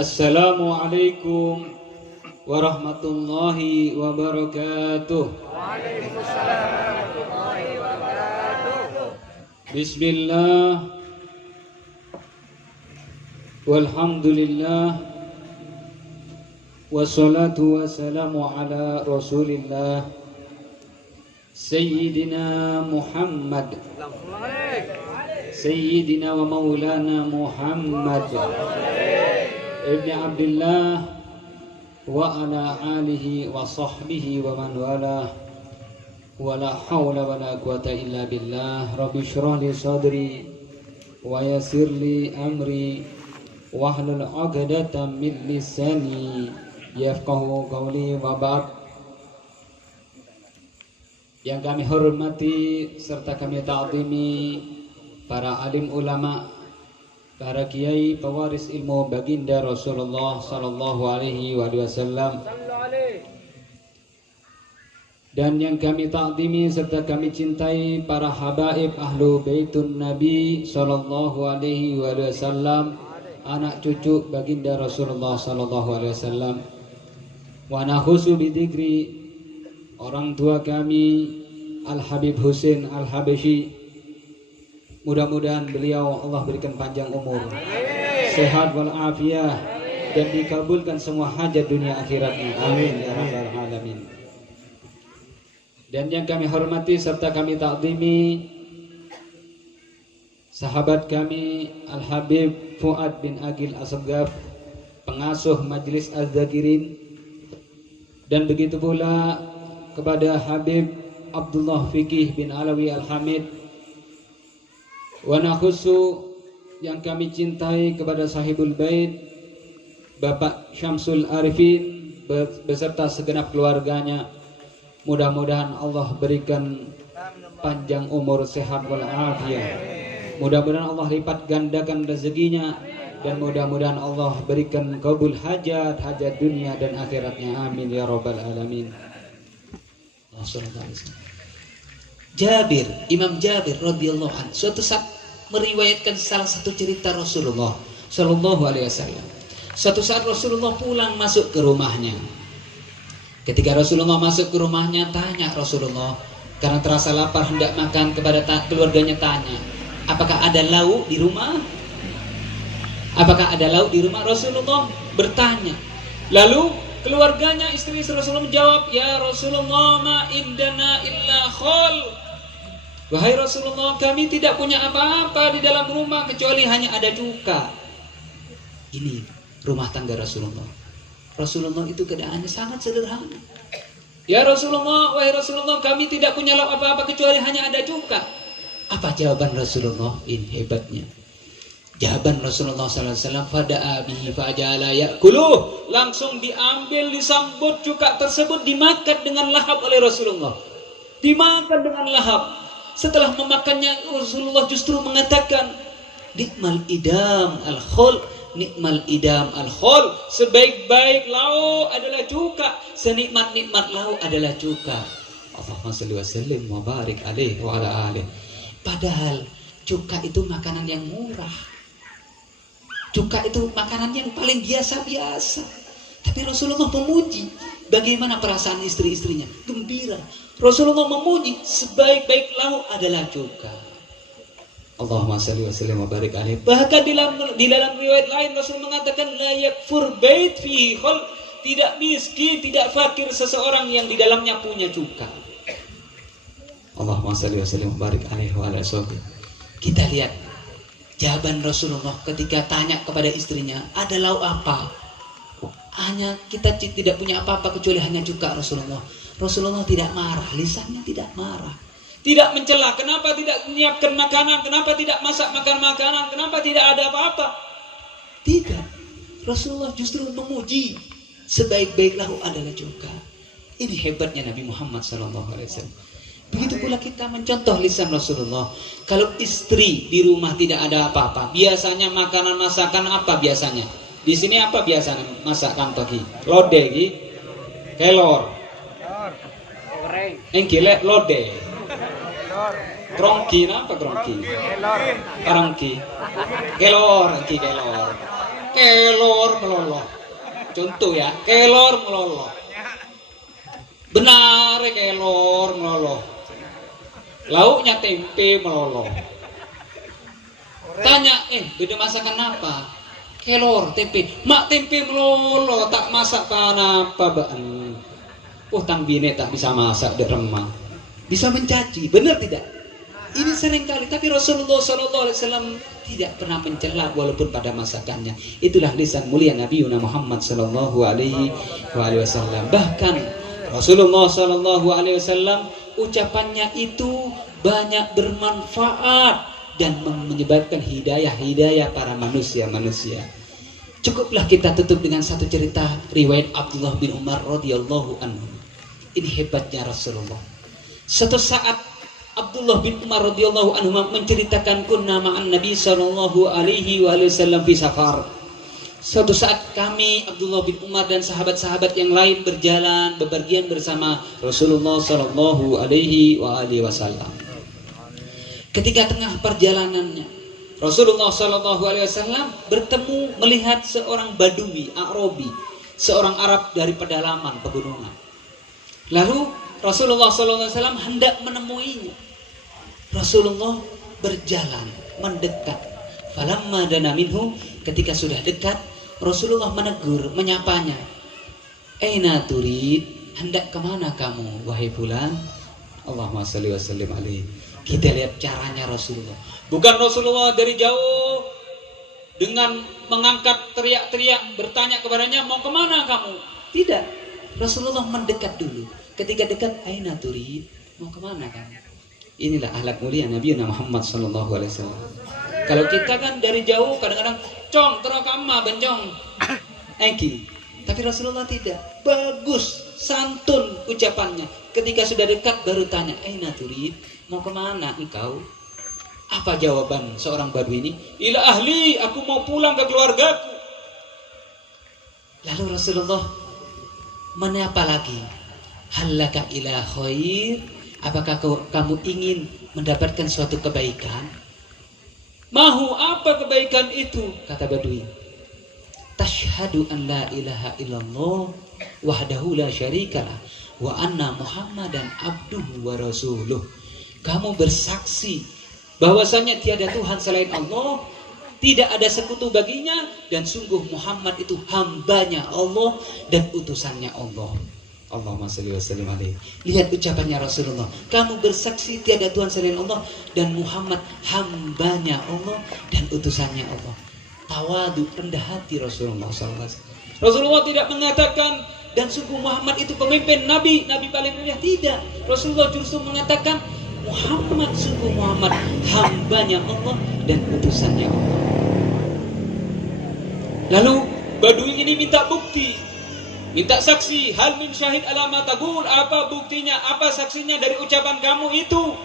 Assalamualaikum warahmatullahi wabarakatuh. Waalaikumsalam warahmatullahi wabarakatuh. Bismillah walhamdulillah wassalatu wassalamu ala rasulillah Sayyidina Muhammad Sayyidina wa maulana Muhammad Ibn Abdullah wa ala alihi wa sahbihi wa man walah wa la hawla wa la quwata illa billah. Rabbi shrah li sadri wa yassir li amri wahlul 'uqdatam min lisani yafqahu qawli wa ba'd. Yang kami hormati serta kami ta'zimi para alim ulama, para kiai pewaris ilmu baginda Rasulullah sallallahu alaihi wasallam, dan yang kami ta'zimi serta kami cintai para habaib ahlu baitun Nabi sallallahu alaihi wasallam, anak cucu baginda Rasulullah sallallahu alaihi wasallam. Wa nakhusu bidzikri orang tua kami Al Habib Husain Al Habasyi. Mudah-mudahan beliau Allah berikan panjang umur, sehat walafiat, dan dikabulkan semua hajat dunia akhiratnya. Amin ya rabbal alamin. Dan yang kami hormati serta kami takdimi sahabat kami Al Habib Fuad bin Agil Asgaf, pengasuh Majelis Az-Zakirin, dan begitu pula kepada Habib Abdullah Fiqih bin Alawi Al-Hamid. Wa nakhusu yang kami cintai kepada sahibul bait Bapak Syamsul Arifin beserta segenap keluarganya. Mudah-mudahan Allah berikan panjang umur, sehat walafiat. Mudah-mudahan Allah lipat gandakan rezekinya, dan mudah-mudahan Allah berikan kabul hajat dunia dan akhiratnya. Amin ya rabbal alamin. Imam Jabir radhiyallahu anhu suatu saat meriwayatkan salah satu cerita Rasulullah sallallahu alaihi wasallam. Suatu saat Rasulullah pulang masuk ke rumahnya. Ketika Rasulullah masuk ke rumahnya, tanya Rasulullah karena terasa lapar hendak makan, kepada keluarganya tanya, apakah ada lauk di rumah? Apakah ada lauk di rumah? Rasulullah bertanya. Lalu keluarganya, istri Rasulullah menjawab, ya Rasulullah, ma indana illa khol. Wahai Rasulullah, kami tidak punya apa-apa di dalam rumah kecuali hanya ada cuka. Ini rumah tangga Rasulullah. Rasulullah itu keadaannya sangat sederhana. Ya Rasulullah, wahai Rasulullah, kami tidak punya lauk apa-apa kecuali hanya ada cuka. Apa jawaban Rasulullah? Ini hebatnya. Jawaban Rasulullah SAW, fada'a bihi fa'ajala ya'kuluh. Langsung diambil, disambut cuka tersebut, dimakan dengan lahap oleh Rasulullah. Dimakan dengan lahap. Setelah memakannya, Rasulullah justru mengatakan, nikmal idam al-khol, nikmal idam al-khol. Sebaik-baik lauk adalah cuka, senikmat-nikmat lauk adalah cuka. Allahumma shalli wa sallim wa barik alaihi wa ala alihi. Padahal cuka itu makanan yang murah. Cuka itu makanan yang paling biasa-biasa. Tapi Rasulullah memuji. Bagaimana perasaan istri-istrinya? Gembira. Rasulullah memuji, sebaik-baik lauk adalah cuka. Allahumma shalli wa sallim wa barik alaihi. Bahkan di dalam riwayat lain Rasul mengatakan, la yakfur bait fihi khol. Tidak miskin, tidak fakir seseorang yang di dalamnya punya cuka. Allahumma shalli wa sallim wa barik alaihi wa ala sahbihi. Kita lihat jawaban Rasulullah ketika tanya kepada istrinya, ada lauk apa? Hanya kita tidak punya apa-apa kecuali hanya cuka. Rasulullah tidak marah, lisannya tidak marah, tidak mencela. Kenapa tidak menyiapkan makanan? Kenapa tidak masak makan makanan? Kenapa tidak ada apa-apa? Tidak. Rasulullah justru memuji, sebaik-baik lauk adalah cuka. Ini hebatnya Nabi Muhammad SAW. Begitu pula kita mencontoh lisan Rasulullah. Kalau istri di rumah tidak ada apa-apa, biasanya makanan masakan apa biasanya? Di sini apa biasanya masakan pagi? Lode ki, kelor, engkile lode, krongki apa krongki? Krongki, kelor, engki kelor. kelor meloloh. Contoh ya, kelor meloloh. Benar kelor meloloh. Lauknya tempe meloloh. Tanya, beda masakan apa? Kelor, tempe. Mak tempe meloloh, tak masak apa baan. Tang bine tak bisa masak dek remah. Bisa mencaci, benar tidak? Ini sering kali, tapi Rasulullah SAW tidak pernah mencela walaupun pada masakannya. Itulah lisan mulia Nabi Muhammad SAW. Bahkan Rasulullah SAW ucapannya itu banyak bermanfaat dan menyebabkan hidayah para manusia. Cukuplah kita tutup dengan satu cerita riwayat Abdullah bin Umar radhiyallahu anhu. Ini hebatnya Rasulullah. Suatu saat Abdullah bin Umar radhiyallahu anhu menceritakan kunna ma'an Nabi sallallahu alaihi wasallam fi safar. Suatu saat kami Abdullah bin Umar dan sahabat-sahabat yang lain berjalan bepergian bersama Rasulullah sallallahu alaihi wasallam. Ketika tengah perjalanannya, Rasulullah sallallahu alaihi wasallam bertemu melihat seorang badui, Arabi, seorang Arab dari pedalaman pegunungan. Lalu Rasulullah sallallahu alaihi wasallam hendak menemuinya. Rasulullah berjalan mendekat. Falamma dana minhu, ketika sudah dekat, Rasulullah menegur, menyapanya. Aina turid? Hendak kemana kamu, wahai fulan? Allahumma shalli wa sallim alaihi. Kita lihat caranya Rasulullah. Bukan Rasulullah dari jauh dengan mengangkat teriak-teriak bertanya kepadanya, mau kemana kamu? Tidak. Rasulullah mendekat dulu. Ketika dekat, aina turid? Mau kemana kamu? Inilah akhlak mulia Nabi Muhammad SAW. Kalau kita kan dari jauh kadang-kadang cong terakama bencong eki. Tapi Rasulullah tidak. Bagus, santun ucapannya. Ketika sudah dekat baru tanya, aina turid? Mau kemana engkau? Apa jawaban seorang badui ini? Ila ahli, aku mau pulang ke keluargaku. Lalu Rasulullah menyapa lagi. Hallaka ila khair? Apakah kamu ingin mendapatkan suatu kebaikan? Mahu, apa kebaikan itu? Kata badui. Tashhadu an la ilaha illallah wahdahu la syarikalah wa anna Muhammadan abduhu wa rasuluh. Kamu bersaksi bahwasanya tiada Tuhan selain Allah, tidak ada sekutu baginya, dan sungguh Muhammad itu hambanya Allah dan utusannya Allah. Allahumma shalli wa sallim alaihi. Lihat ucapannya Rasulullah. Kamu bersaksi tiada Tuhan selain Allah dan Muhammad hambanya Allah dan utusannya Allah. Tawadu, rendah hati Rasulullah SAW. Rasulullah tidak mengatakan dan sungguh Muhammad itu pemimpin Nabi paling mulia. Tidak. Rasulullah justru mengatakan Muhammad, sungguh Muhammad hambanya Allah dan utusannya Allah. Lalu badui ini minta bukti, minta saksi. Hal min syahid alama taqul? Apa buktinya, apa saksinya dari ucapan kamu itu?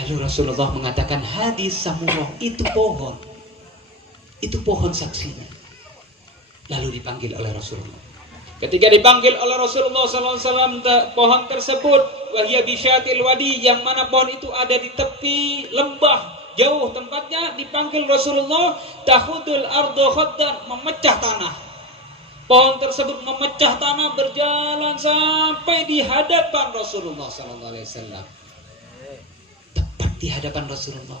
Lalu Rasulullah mengatakan hadis samurah, itu pohon saksinya. Lalu dipanggil oleh Rasulullah. Ketika dipanggil oleh Rasulullah SAW, pohon tersebut wahya bisyatil wadi, yang mana pohon itu ada di tepi lembah jauh tempatnya, dipanggil Rasulullah. Tahudul ardo khaddan, memecah tanah. Pohon tersebut memecah tanah, berjalan sampai di hadapan Rasulullah SAW. Tepat di hadapan Rasulullah,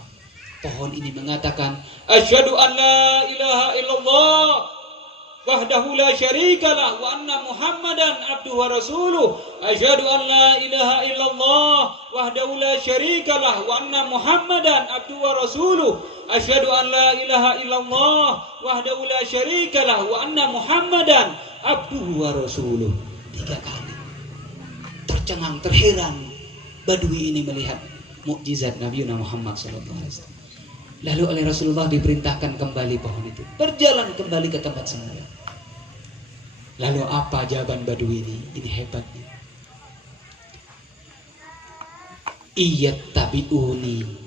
pohon ini mengatakan, asyhadu an la ilaha illallah wahdahu la syarikalah wa anna Muhammadan abduhu wa rasuluh. Asyhadu an la ilaha illallah wahdahu la syarikalah wa anna Muhammadan abduhu wa rasuluh. Asyhadu an la ilaha illallah wahdahu la syarikalah wa anna Muhammadan abduhu wa rasuluh. 3 kali. Tercengang, terheran badui ini melihat mukjizat Nabi Muhammad SAW. Lalu oleh Rasulullah diperintahkan kembali pohon itu, berjalan kembali ke tempat semula. Lalu apa jawaban badui ini? Ini hebatnya. Iyat tabi'uni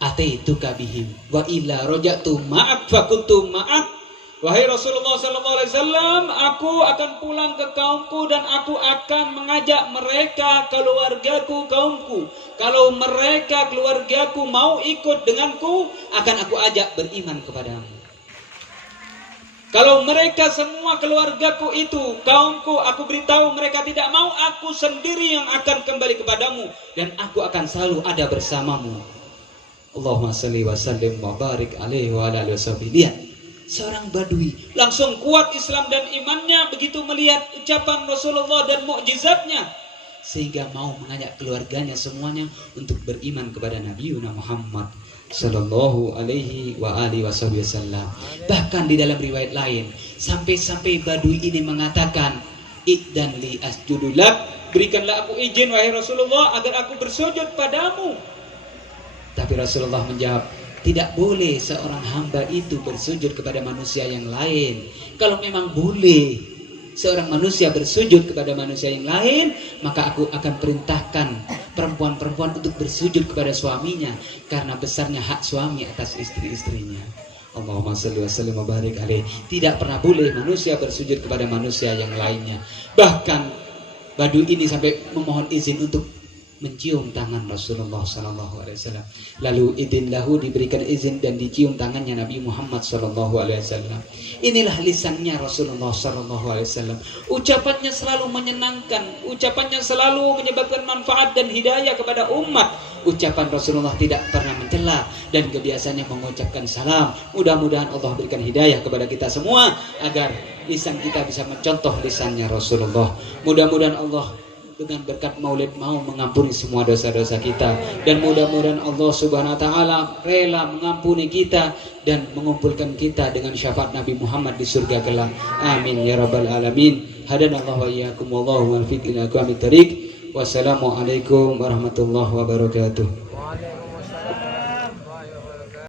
ataitu kabihim wa illa roja'tu ma'ak fakuntu ma'ak. Wahai Rasulullah SAW, aku akan pulang ke kaumku dan aku akan mengajak mereka, keluargaku, kaumku. Kalau mereka, keluargaku mau ikut denganku, akan aku ajak beriman kepadamu. Kalau mereka semua keluargaku itu, kaumku, aku beritahu mereka tidak mau, aku sendiri yang akan kembali kepadamu dan aku akan selalu ada bersamamu. Allahumma salli wa sallim wa barik alaihi wa ala alihi wasallam. Lihat, seorang badui langsung kuat Islam dan imannya begitu melihat ucapan Rasulullah dan mukjizatnya, sehingga mau mengajak keluarganya semuanya untuk beriman kepada Nabi Muhammad sallallahu alaihi wa alihi wasallam. Bahkan di dalam riwayat lain sampai-sampai badui ini mengatakan, "Idzan li asjudulak," berikanlah aku izin wahai Rasulullah agar aku bersujud padamu. Tapi Rasulullah menjawab, tidak boleh seorang hamba itu bersujud kepada manusia yang lain. Kalau memang boleh seorang manusia bersujud kepada manusia yang lain, maka aku akan perintahkan perempuan-perempuan untuk bersujud kepada suaminya, karena besarnya hak suami atas istri-istrinya. Allahumma shalli wa sallim wa barik alaih. Tidak pernah boleh manusia bersujud kepada manusia yang lainnya. Bahkan badui ini sampai memohon izin untuk mencium tangan Rasulullah sallallahu alaihi wasallam. Lalu idin lahu, diberikan izin dan dicium tangannya Nabi Muhammad sallallahu alaihi wasallam. Inilah lisannya Rasulullah sallallahu alaihi wasallam. Ucapannya selalu menyenangkan, ucapannya selalu menyebabkan manfaat dan hidayah kepada umat. Ucapan Rasulullah tidak pernah mencela dan kebiasaannya mengucapkan salam. Mudah-mudahan Allah berikan hidayah kepada kita semua agar lisan kita bisa mencontoh lisannya Rasulullah. Mudah-mudahan Allah dengan berkat maulid mau mengampuni semua dosa-dosa kita, dan mudah-mudahan Allah subhanahu wa ta'ala rela mengampuni kita dan mengumpulkan kita dengan syafaat Nabi Muhammad di surga kelak. Amin ya rabbal alamin. Hadanallahu wa iyyakum wallahu muwaffiq ila aqwamit thariq. Wassalamualaikum warahmatullahi wabarakatuh. Waalaikumsalam.